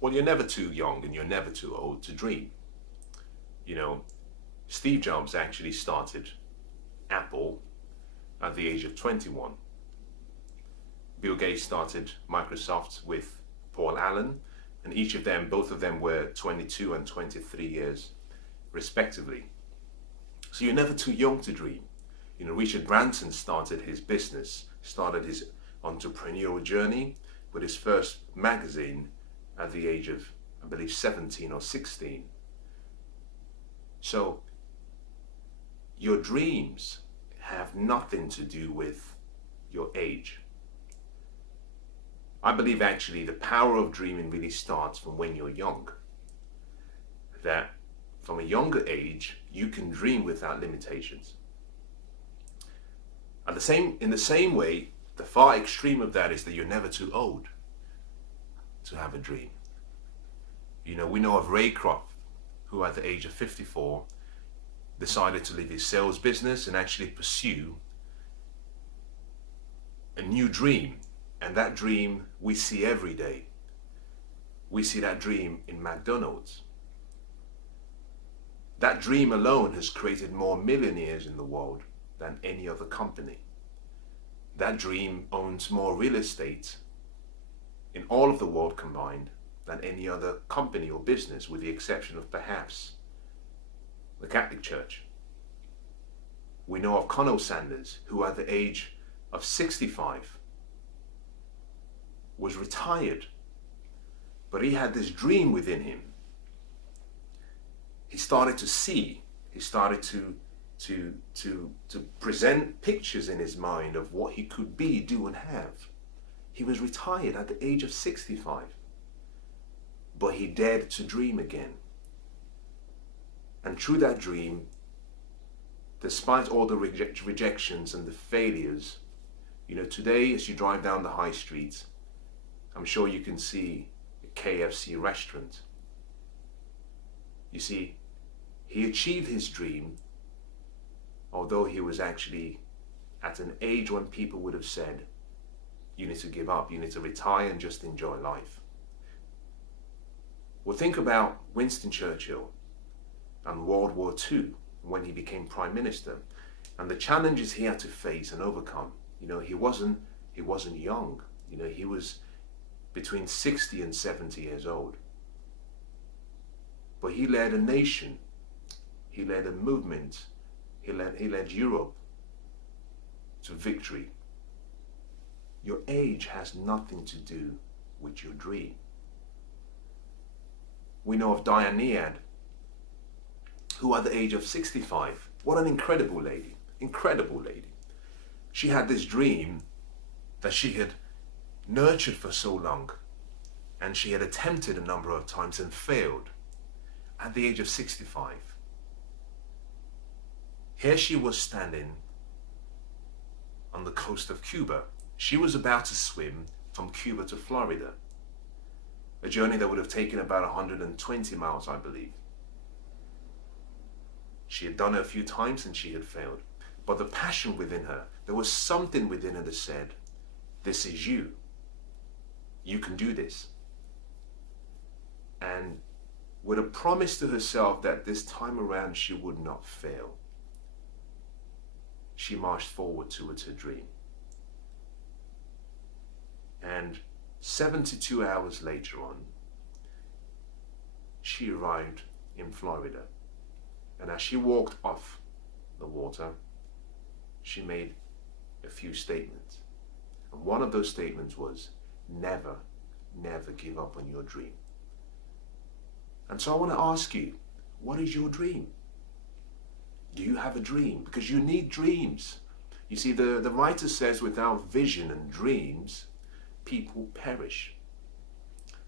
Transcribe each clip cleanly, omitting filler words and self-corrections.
Well, you're never too young and you're never too old to dream. You know, Steve Jobs actually started Apple at the age of 21. Bill Gates started Microsoft with Paul Allen, and each of them, both of them were 22 and 23 years respectively. So you're never too young to dream. Richard Branson started his business, started his entrepreneurial journey with his first magazine at the age of, I believe, 17 or 16. So your dreams have nothing to do with your age. I believe actually the power of dreaming really starts from when you're young. That from a younger age, you can dream without limitations. In the same way, the far extreme of that is that you're never too old to have a dream. We know of Ray Kroc, who at the age of 54 decided to leave his sales business and actually pursue a new dream. And that dream we see every day. We see that dream in McDonald's. That dream alone has created more millionaires in the world than any other company. That dream owns more real estate in all of the world combined than any other company or business, with the exception of perhaps the Catholic Church. We know of Colonel Sanders, who at the age of 65 was retired, but he had this dream within him. He started to see, he started to present pictures in his mind of what he could be, do, and have. He was retired at the age of 65, but he dared to dream again. And through that dream, despite all the rejections and the failures, today as you drive down the high street, I'm sure you can see a KFC restaurant. You see, he achieved his dream, although he was actually at an age when people would have said, you need to give up, you need to retire and just enjoy life. Well, think about Winston Churchill and World War II, when he became Prime Minister, and the challenges he had to face and overcome. He wasn't young. He was between 60 and 70 years old. But he led a nation, he led a movement, he led Europe to victory. Your age has nothing to do with your dream. We know of Diane, who at the age of 65, what an incredible lady. She had this dream that she had nurtured for so long, and she had attempted a number of times and failed. At the age of 65, here she was standing on the coast of Cuba. She was about to swim from Cuba to Florida, a journey that would have taken about 120 miles, I believe. She had done it a few times and she had failed. But the passion within her, there was something within her that said, this is you. You can do this. And with a promise to herself that this time around she would not fail, she marched forward towards her dream. And 72 hours later on, she arrived in Florida. And as she walked off the water, she made a few statements. And one of those statements was, never, never give up on your dream. And so I want to ask you, what is your dream? Do you have a dream? Because you need dreams. You see, the writer says, without vision and dreams, people perish.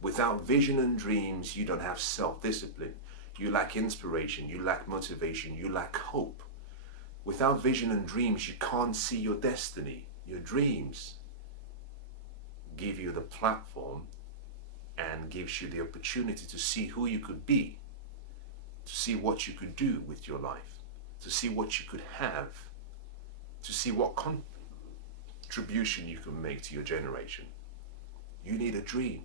Without vision and dreams, you don't have self-discipline. You lack inspiration, you lack motivation, you lack hope. Without vision and dreams, you can't see your destiny. Your dreams give you the platform and gives you the opportunity to see who you could be, to see what you could do with your life, to see what you could have, to see what contribution you can make to your generation. You need a dream.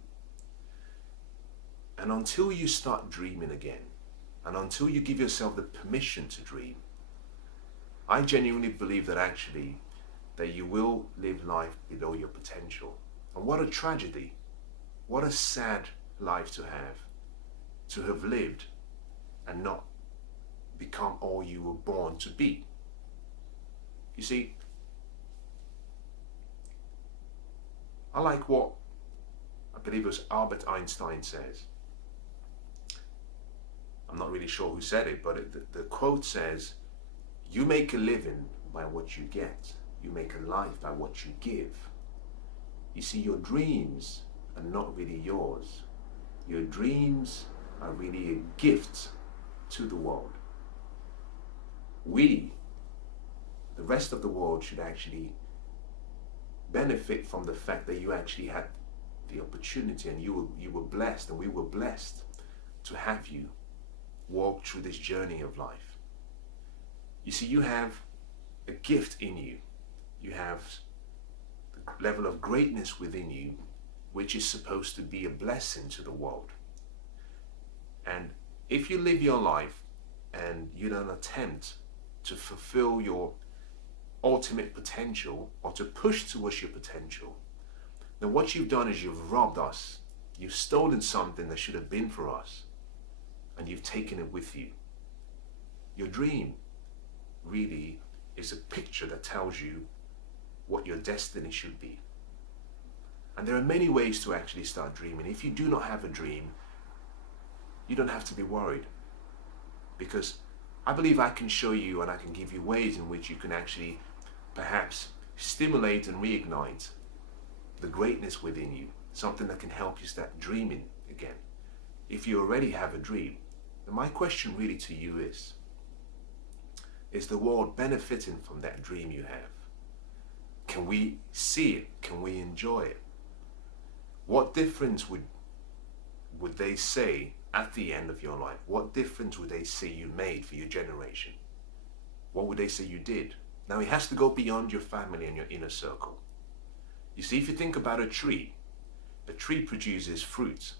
And until you start dreaming again, and until you give yourself the permission to dream, I genuinely believe that actually that you will live life below your potential. And what a tragedy, what a sad life to have lived and not become all you were born to be. You see, I like what I believe it was Albert Einstein says. I'm not really sure who said it, but the quote says, "You make a living by what you get. You make a life by what you give." You see, your dreams are not really yours. Your dreams are really a gift to the world. We, the rest of the world, should actually benefit from the fact that you actually had the opportunity and you were blessed, and we were blessed to have you walk through this journey of life. You see, you have a gift in you. You have the level of greatness within you, which is supposed to be a blessing to the world. And if you live your life and you don't attempt to fulfill your ultimate potential or to push towards your potential, then what you've done is you've robbed us. You've stolen something that should have been for us, and you've taken it with you. Your dream really is a picture that tells you what your destiny should be. And there are many ways to actually start dreaming. If you do not have a dream, you don't have to be worried, because I believe I can show you and I can give you ways in which you can actually perhaps stimulate and reignite the greatness within you, something that can help you start dreaming again. If you already have a dream, then my question really to you is the world benefiting from that dream you have? Can we see it? Can we enjoy it? What difference would they say at the end of your life? What difference would they say you made for your generation? What would they say you did? Now, it has to go beyond your family and your inner circle. You see, if you think about a tree produces fruit.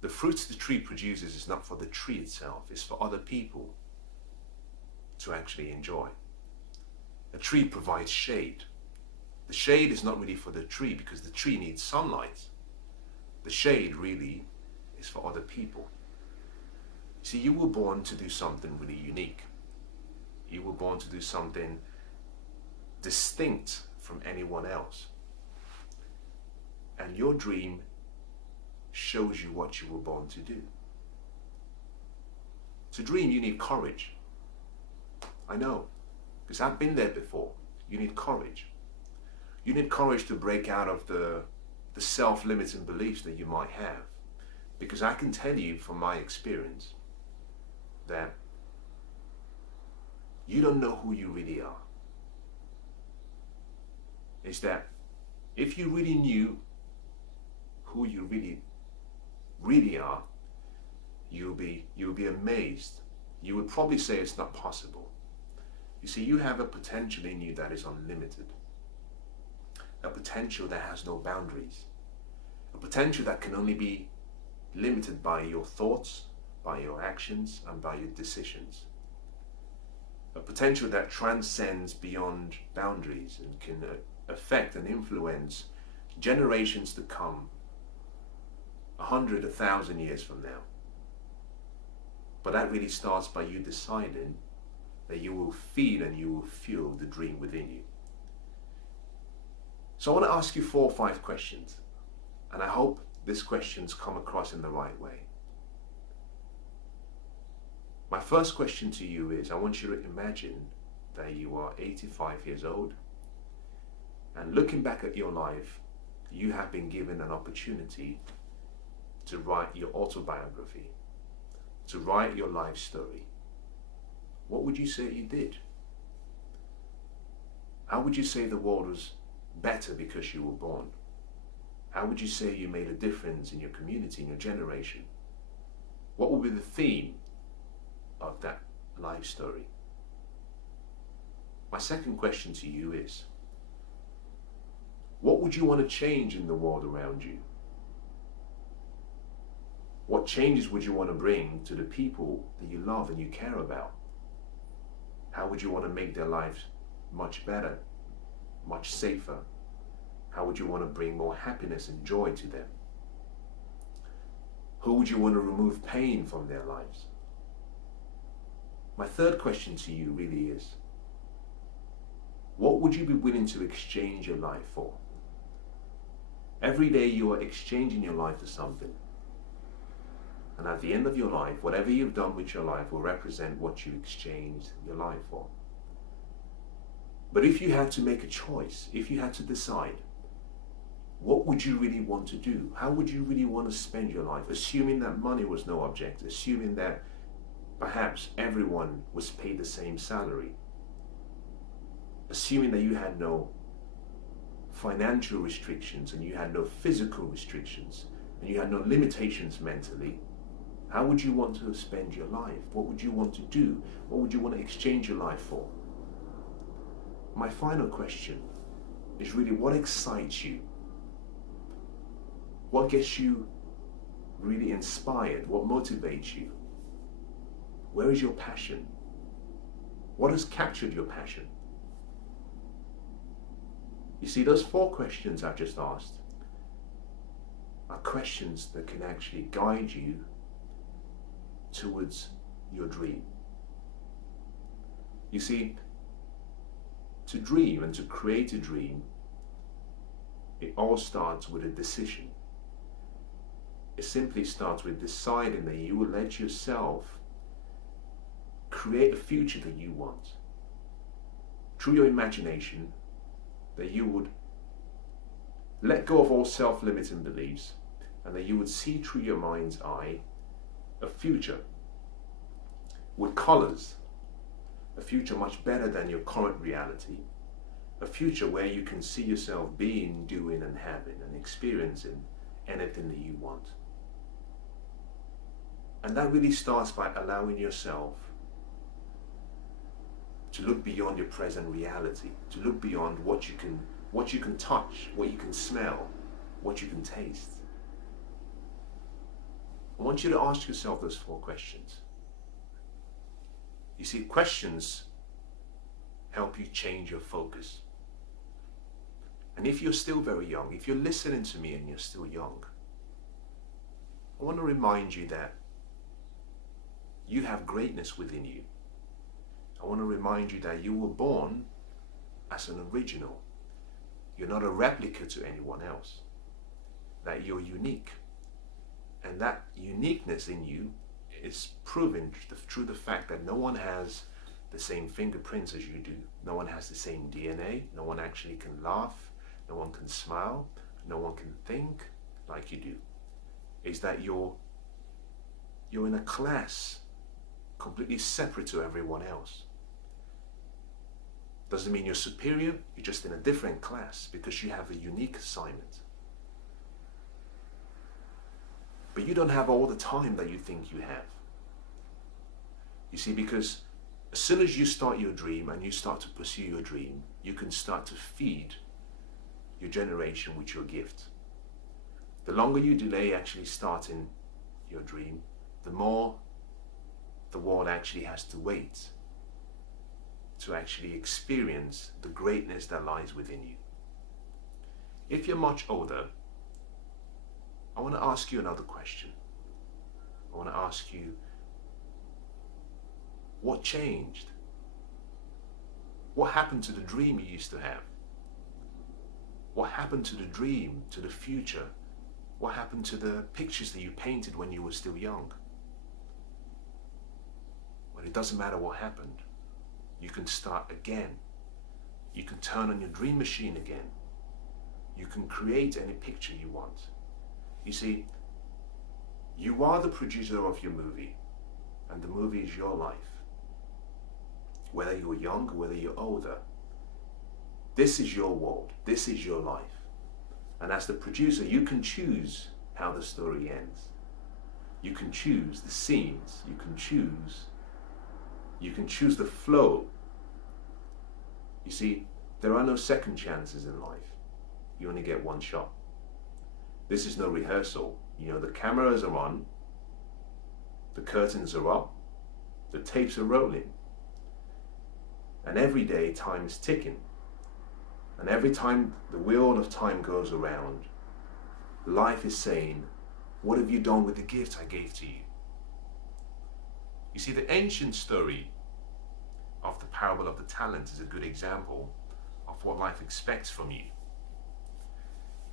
The fruits the tree produces is not for the tree itself, it's for other people to actually enjoy. A tree provides shade. The shade is not really for the tree because the tree needs sunlight. The shade really is for other people. See, you were born to do something really unique. You were born to do something distinct from anyone else. And your dream shows you what you were born to do. To dream, you need courage. I know, because I've been there before. You need courage. You need courage to break out of the self-limiting beliefs that you might have. Because I can tell you from my experience that you don't know who you really are. It's that if you really knew who you really are, you'll be amazed. You would probably say it's not possible. You see, you have a potential in you that is unlimited. A potential that has no boundaries. A potential that can only be limited by your thoughts, by your actions, and by your decisions. A potential that transcends beyond boundaries and can affect and influence generations to come, 100, 1,000 years from now. But that really starts by you deciding that you will feed and you will fuel the dream within you. So I want to ask you 4 or 5 questions, and I hope these questions come across in the right way. My first question to you is, I want you to imagine that you are 85 years old, and looking back at your life, you have been given an opportunity to write your autobiography, to write your life story. What would you say you did? How would you say the world was better because you were born? How would you say you made a difference in your community, in your generation? What would be the theme of that life story? My second question to you is, what would you want to change in the world around you? What changes would you want to bring to the people that you love and you care about? How would you want to make their lives much better, much safer? How would you want to bring more happiness and joy to them? Who would you want to remove pain from their lives? My third question to you really is, what would you be willing to exchange your life for? Every day you are exchanging your life for something. And at the end of your life, whatever you've done with your life will represent what you exchanged your life for. But if you had to make a choice, if you had to decide, what would you really want to do? How would you really want to spend your life? Assuming that money was no object, assuming that perhaps everyone was paid the same salary, assuming that you had no financial restrictions and you had no physical restrictions and you had no limitations mentally, how would you want to spend your life? What would you want to do? What would you want to exchange your life for? My final question is really, what excites you? What gets you really inspired? What motivates you? Where is your passion? What has captured your passion? You see, those 4 questions I've just asked are questions that can actually guide you towards your dream. You see, to dream and to create a dream, it all starts with a decision. It simply starts with deciding that you will let yourself create a future that you want. Through your imagination, that you would let go of all self-limiting beliefs and that you would see through your mind's eye a future with colors, a future much better than your current reality, a future where you can see yourself being, doing and having and experiencing anything that you want. And that really starts by allowing yourself to look beyond your present reality, to look beyond what you can touch, what you can smell, what you can taste. I want you to ask yourself those 4 questions. You see, questions help you change your focus. And if you're still very young, if you're listening to me and you're still young, I want to remind you that you have greatness within you. I want to remind you that you were born as an original. You're not a replica to anyone else. That you're unique. And that uniqueness in you is proven through the fact that no one has the same fingerprints as you do. No one has the same DNA. No one actually can laugh. No one can smile. No one can think like you do. Is that you're in a class completely separate to everyone else. Doesn't mean you're superior, you're just in a different class because you have a unique assignment. But you don't have all the time that you think you have. You see, because as soon as you start your dream and you start to pursue your dream, you can start to feed your generation with your gift. The longer you delay actually starting your dream, the more the world actually has to wait to actually experience the greatness that lies within you. If you're much older, I want to ask you another question. I want to ask you, what changed? What happened to the dream you used to have? What happened to the dream, to the future? What happened to the pictures that you painted when you were still young? Well, it doesn't matter what happened. You can start again. You can turn on your dream machine again. You can create any picture you want. You see, you are the producer of your movie, and the movie is your life. Whether you're young or whether you're older, this is your world. This is your life. And as the producer, you can choose how the story ends. You can choose the scenes. You can choose the flow. You see, there are no second chances in life. You only get one shot. This is no rehearsal. You know, the cameras are on The curtains are up, the tapes are rolling, and every day time is ticking. And every time the wheel of time goes around, life is saying, what have you done with the gifts I gave to you? You see, the ancient story of the parable of the talents is a good example of what life expects from you.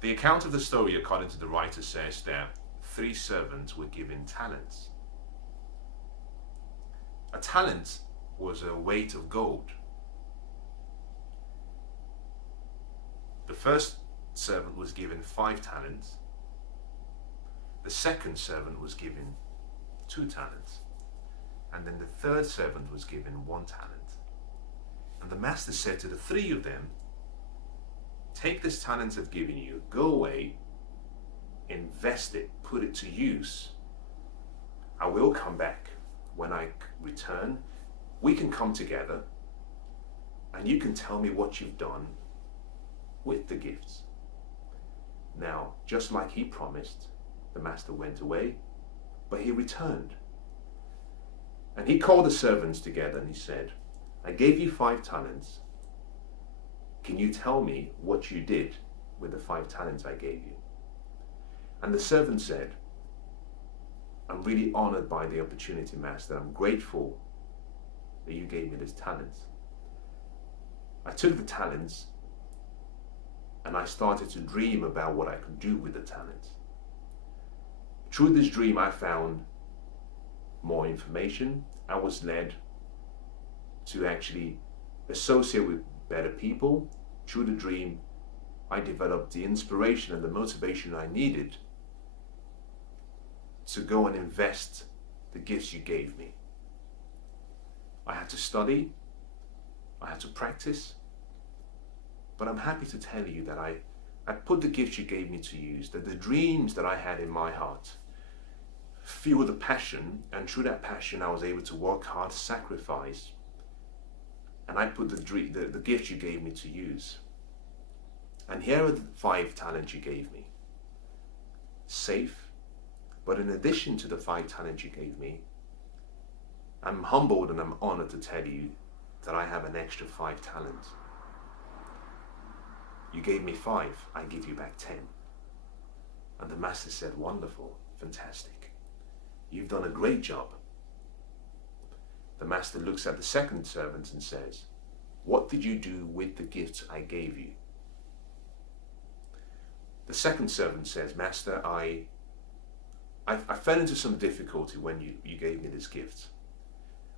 The account of the story, according to the writer, says that 3 servants were given talents. A talent was a weight of gold. The first servant was given 5 talents. The second servant was given 2 talents. And then the third servant was given 1 talent. And the master said to the 3 of them, take this talent I've given you, go away, invest it, put it to use. I will come back. When I return, we can come together and you can tell me what you've done with the gifts. Now, just like he promised, the master went away, but he returned. And he called the servants together and he said, I gave you 5 talents. Can you tell me what you did with the 5 talents I gave you? And the servant said, I'm really honored by the opportunity, Master. I'm grateful that you gave me this talents. I took the talents and I started to dream about what I could do with the talents. Through this dream, I found more information. I was led to actually associate with better people. Through the dream, I developed the inspiration and the motivation I needed to go and invest the gifts you gave me. I had to study, I had to practice, but I'm happy to tell you that I put the gifts you gave me to use, that the dreams that I had in my heart fueled the passion, and through that passion I was able to work hard, sacrifice, and I put the gifts you gave me to use. And here are the 5 talents you gave me. Safe. But in addition to the 5 talents you gave me, I'm humbled and I'm honored to tell you that I have an extra 5 talents. You gave me 5, I give you back 10. And the master said, wonderful, fantastic. You've done a great job. The master looks at the second servant and says, what did you do with the gifts I gave you? The second servant says, Master, I fell into some difficulty when you gave me this gift.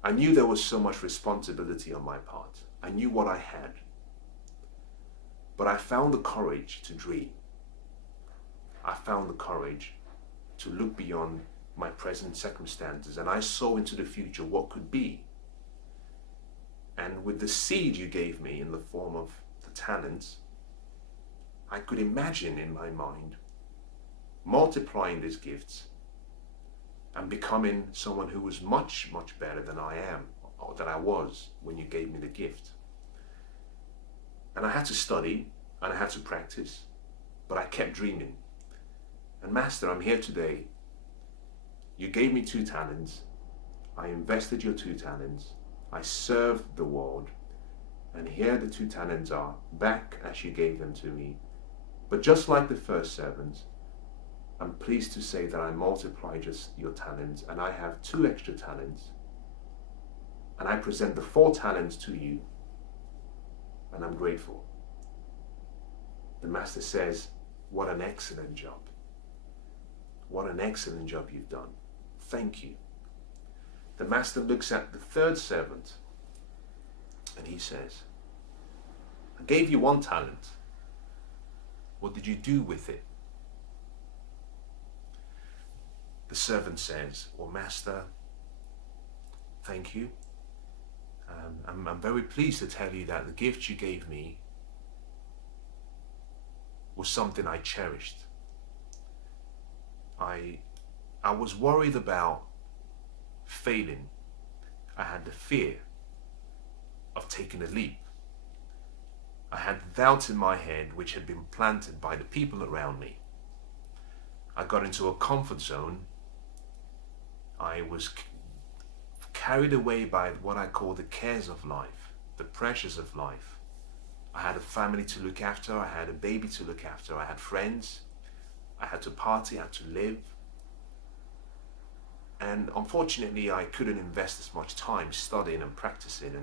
I knew there was so much responsibility on my part. I knew what I had. But I found the courage to dream. I found the courage to look beyond my present circumstances, and I saw into the future what could be. And with the seed you gave me in the form of the talents, I could imagine in my mind multiplying these gifts and becoming someone who was much, much better than I am, or that I was when you gave me the gift. And I had to study, and I had to practice, but I kept dreaming. And Master, I'm here today. You gave me 2 talents. I invested your 2 talents. I served the world. And here the 2 talents are, back as you gave them to me. But just like the first servant, I'm pleased to say that I multiplied just your talents, and I have 2 extra talents. And I present the 4 talents to you, and I'm grateful. The master says, what an excellent job. What an excellent job you've done. Thank you. The master looks at the third servant, and he says, I gave you 1 talent. What did you do with it? The servant says, well, Master, thank you. I'm very pleased to tell you that the gift you gave me was something I cherished. I was worried about failing. I had the fear of taking a leap. I had doubt in my head which had been planted by the people around me. I got into a comfort zone, I was carried away by what I call the cares of life, the pressures of life. I had a family to look after, I had a baby to look after, I had friends, I had to party, I had to live. And unfortunately, I couldn't invest as much time studying and practicing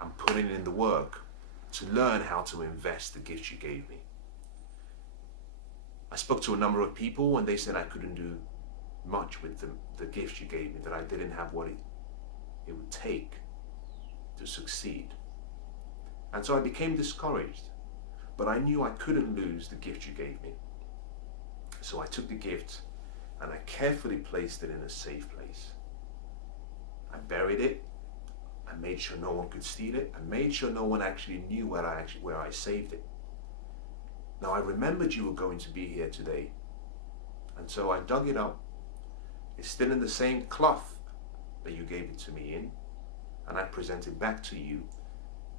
and putting in the work to learn how to invest the gifts you gave me. I spoke to a number of people and they said I couldn't do much with the gifts you gave me, that I didn't have what it would take to succeed. And so I became discouraged, but I knew I couldn't lose the gift you gave me. So I took the gift and I carefully placed it in a safe place. I buried it. I made sure no one could steal it. I made sure no one actually knew where I saved it. Now I remembered you were going to be here today, and so I dug it up. It's still in the same cloth that you gave it to me in, and I presented back to you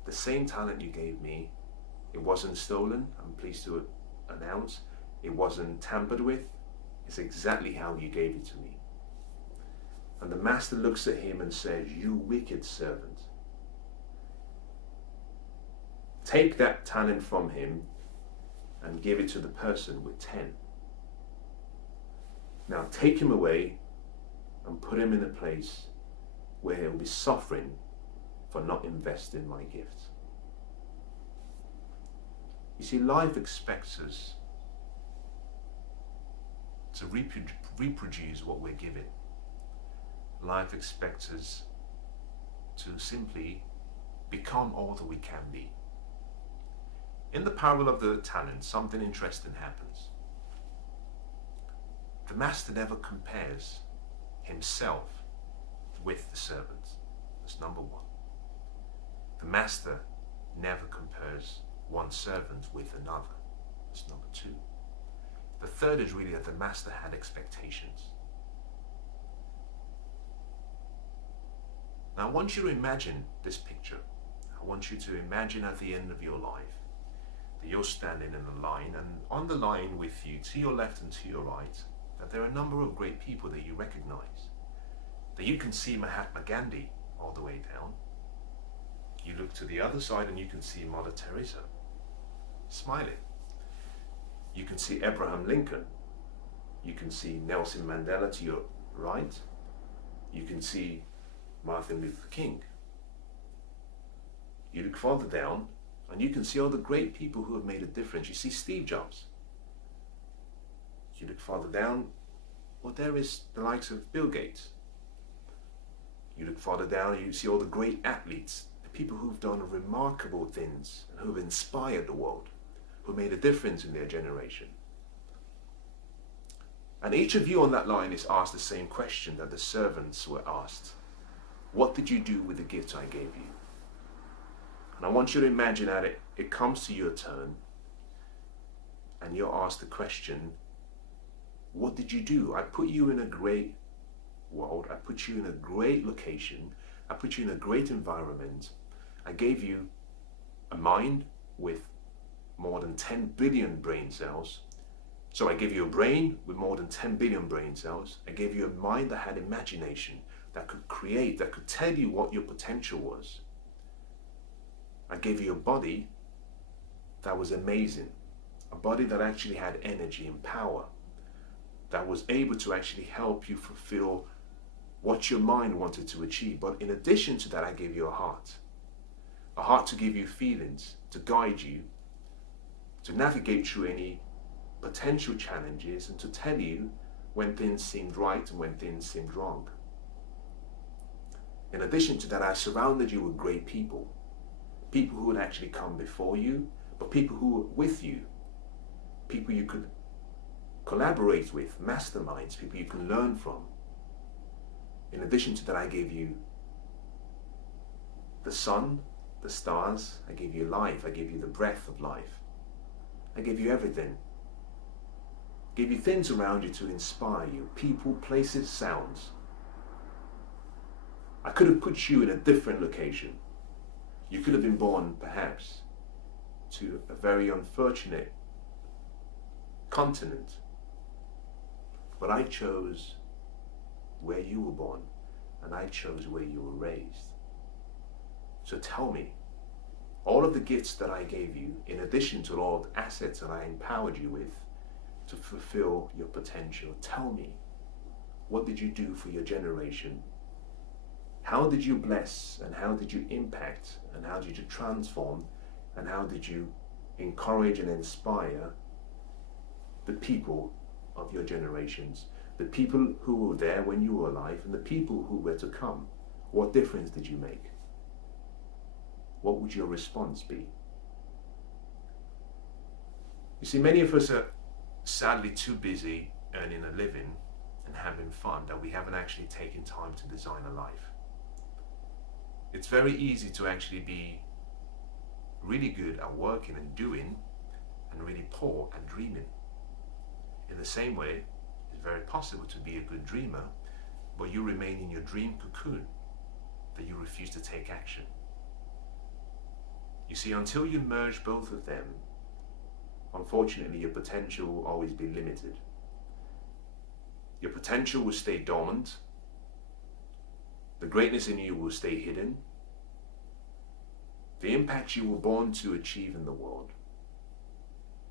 the same talent you gave me. It wasn't stolen, I'm pleased to announce. It wasn't tampered with. It's exactly how you gave it to me. And the master looks at him and says, "You wicked servant. Take that talent from him and give it to the person with 10. Now take him away and put him in a place where he'll be suffering for not investing my gift." You see, life expects us to reproduce what we're given. Life expects us to simply become all that we can be. In the parable of the talents, something interesting happens. The master never compares himself with the servant. That's number one. The master never compares one servant with another. That's number two. The third is really that the master had expectations. Now I want you to imagine this picture. I want you to imagine at the end of your life that you're standing in a line, and on the line with you, to your left and to your right, that there are a number of great people that you recognize. That you can see Mahatma Gandhi all the way down. You look to the other side and you can see Mother Teresa smiling. You can see Abraham Lincoln. You can see Nelson Mandela to your right. You can see Martin Luther King. You look farther down and you can see all the great people who have made a difference. You see Steve Jobs. You look farther down, well, there is the likes of Bill Gates. You look farther down and you see all the great athletes, the people who've done remarkable things, who've inspired the world, who made a difference in their generation. And each of you on that line is asked the same question that the servants were asked. What did you do with the gift I gave you? And I want you to imagine that it comes to your turn and you're asked the question, what did you do? I put you in a great world. I put you in a great location. I put you in a great environment. I gave you a mind with more than 10 billion brain cells. So I gave you a brain with more than 10 billion brain cells. I gave you a mind that had imagination, that could create, that could tell you what your potential was. I gave you a body that was amazing, a body that actually had energy and power, that was able to actually help you fulfill what your mind wanted to achieve. But in addition to that, I gave you a heart to give you feelings, to guide you, to navigate through any potential challenges, and to tell you when things seemed right and when things seemed wrong. In addition to that, I surrounded you with great people, people who would actually come before you, but people who were with you, people you could collaborate with, masterminds, people you can learn from. In addition to that, I gave you the sun, the stars, I gave you life, I gave you the breath of life. I gave you everything. I gave you things around you to inspire you, people, places, sounds. I could have put you in a different location. You could have been born, perhaps, to a very unfortunate continent. But I chose where you were born, and I chose where you were raised. So tell me, all of the gifts that I gave you, in addition to all the assets that I empowered you with to fulfill your potential, tell me, what did you do for your generation? How did you bless, and how did you impact, and how did you transform, and how did you encourage and inspire the people of your generations, the people who were there when you were alive, and the people who were to come? What difference did you make? What would your response be? You see, many of us are sadly too busy earning a living and having fun that we haven't actually taken time to design a life. It's very easy to actually be really good at working and doing, and really poor at dreaming. In the same way, it's very possible to be a good dreamer, but you remain in your dream cocoon, that you refuse to take action. You see, until you merge both of them, unfortunately, your potential will always be limited. Your potential will stay dormant. The greatness in you will stay hidden. The impact you were born to achieve in the world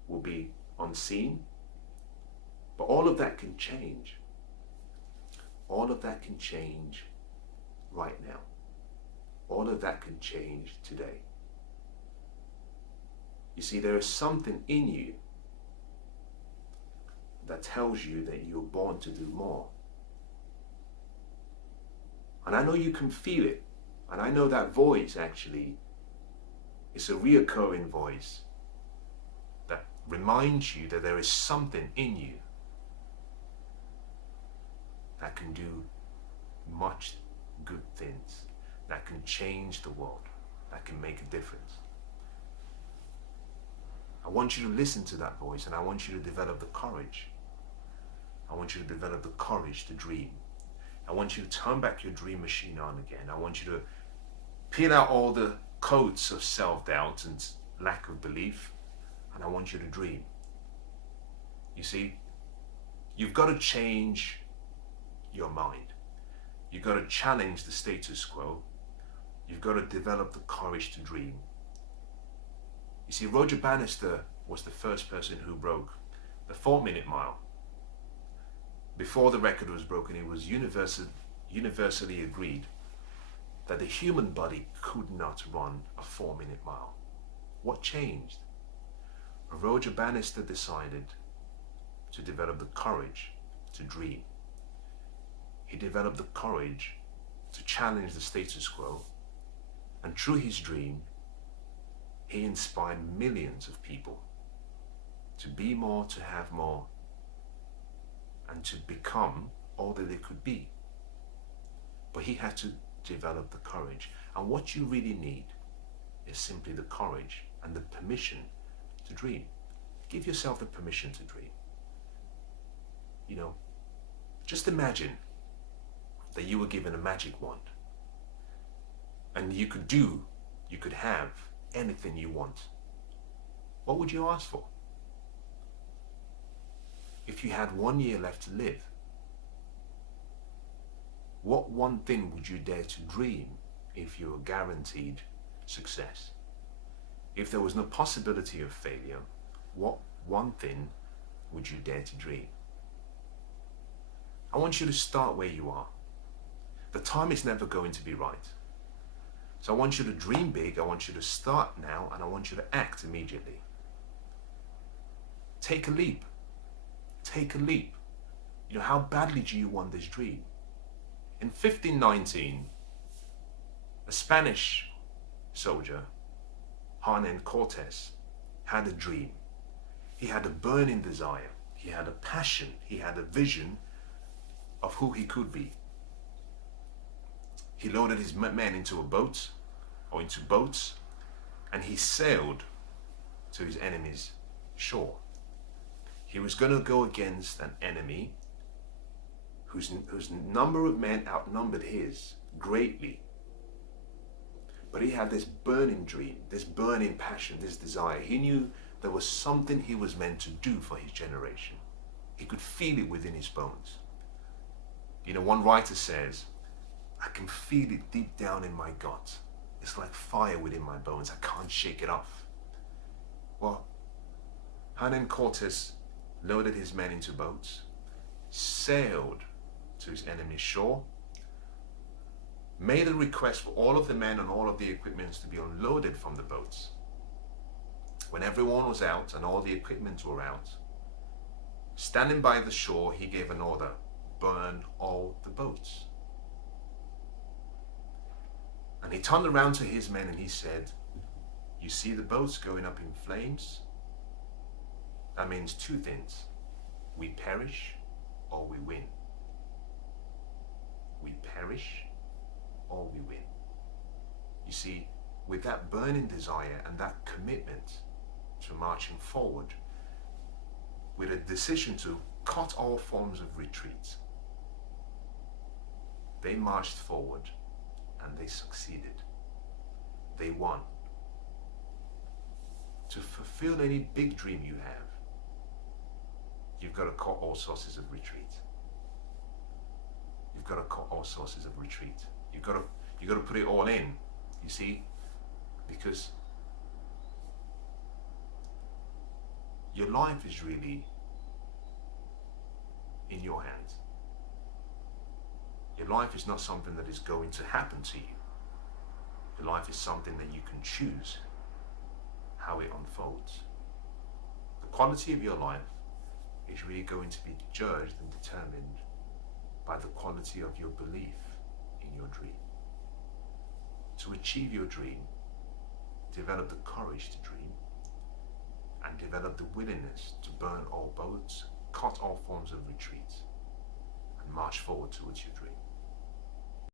will be unseen. But all of that can change. All of that can change right now. All of that can change today. You see, there is something in you that tells you that you're born to do more. And I know you can feel it. And I know that voice actually is a reoccurring voice that reminds you that there is something in you that can do much good things, that can change the world, that can make a difference. I want you to listen to that voice, and I want you to develop the courage. I want you to develop the courage to dream. I want you to turn back your dream machine on again. I want you to peel out all the coats of self-doubt and lack of belief, and I want you to dream. You see, you've got to change your mind. You've got to challenge the status quo. You've got to develop the courage to dream. You see, Roger Bannister was the first person who broke the 4-minute mile. Before the record was broken, it was universally agreed that the human body could not run a 4-minute mile. What changed? Roger Bannister decided to develop the courage to dream. He developed the courage to challenge the status quo, and through his dream, he inspired millions of people to be more, to have more, and to become all that they could be. But he had to develop the courage. And what you really need is simply the courage and the permission to dream. Give yourself the permission to dream. You know, just imagine that you were given a magic wand and you could have anything you want. What would you ask for? If you had 1 year left to live, what one thing would you dare to dream if you were guaranteed success? If there was no possibility of failure, what one thing would you dare to dream? I want you to start where you are. The time is never going to be right. So I want you to dream big, I want you to start now, and I want you to act immediately. Take a leap. Take a leap. You know, how badly do you want this dream? In 1519, a Spanish soldier, Hernan Cortes, had a dream. He had a burning desire. He had a passion. He had a vision of who he could be. He loaded his men into a boat, or into boats, and he sailed to his enemy's shore. He was going to go against an enemy whose number of men outnumbered his greatly. But he had this burning dream, this burning passion, this desire. He knew there was something he was meant to do for his generation. He could feel it within his bones. One writer says, I can feel it deep down in my gut. It's like fire within my bones. I can't shake it off. Well, Hernan Cortes loaded his men into boats, sailed to his enemy's shore, made a request for all of the men and all of the equipment to be unloaded from the boats. When everyone was out and all the equipment were out, standing by the shore, he gave an order: burn all the boats. And he turned around to his men and he said, you see the boats going up in flames? That means two things: we perish or we win. We perish or we win. You see, with that burning desire and that commitment to marching forward, with a decision to cut all forms of retreat, they marched forward and they succeeded. They won. To fulfill any big dream you have, you've got to cut all sources of retreat. You've got to cut all sources of retreat. You've got to put it all in, you see, because your life is really in your hands. Your life is not something that is going to happen to you. Your life is something that you can choose how it unfolds. The quality of your life is really going to be judged and determined by the quality of your belief in your dream. To achieve your dream, develop the courage to dream, and develop the willingness to burn all boats, cut all forms of retreat, and march forward towards your dream.